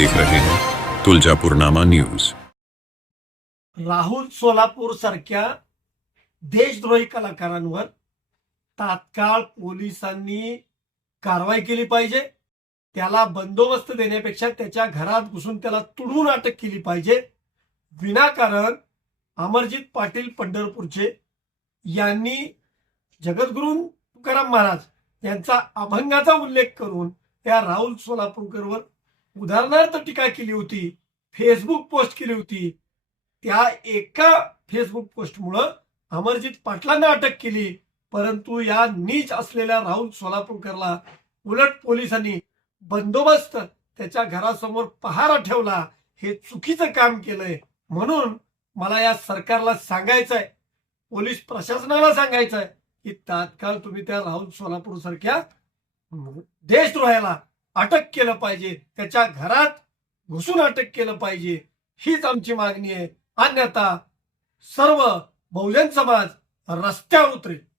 देख रहे हैं। तुलजापूरनामा न्यूज। राहुल सोलापूर सारख्या देशद्रोही कलाकारांवर तात्काळ पोलिसांनी कारवाई केली पाहिजे. त्याला बंदोबस्त देण्यापेक्षा त्याच्या घरात घुसून त्याला तुडवून अटक केली पाहिजे. विनाकारण अमरजित पाटील पंढरपूरचे यांनी जगद्गुरू तुकाराम महाराज यांचा अभंगाचा उल्लेख करून त्या राहुल सोलापूरकरवर उदाहरणार्थ टीका केली होती? फेसबुक पोस्ट केली होती. त्या एका फेसबुक पोस्टमुळं अमरजित पाटलांना अटक केली. परंतु या नीच असलेल्या राहुल सोलापूरकरला उलट पोलिसांनी बंदोबस्त त्याच्या घरासमोर पहारा ठेवला. हे चुकीचं काम केलंय. म्हणून मला या सरकारला सांगायचंय. पोलीस प्रशासनाला सांगायचंय की तात्काळ तुम्ही त्या राहुल सोलापूर सारख्या देशद्रोहाला अटक केलं पाहिजे त्याच्या घरात घुसून अटक केलं पाहिजे हीच आमची मागणी आहे. अन्यथा सर्व बहुजन समाज रस्त्यावर उतरेल.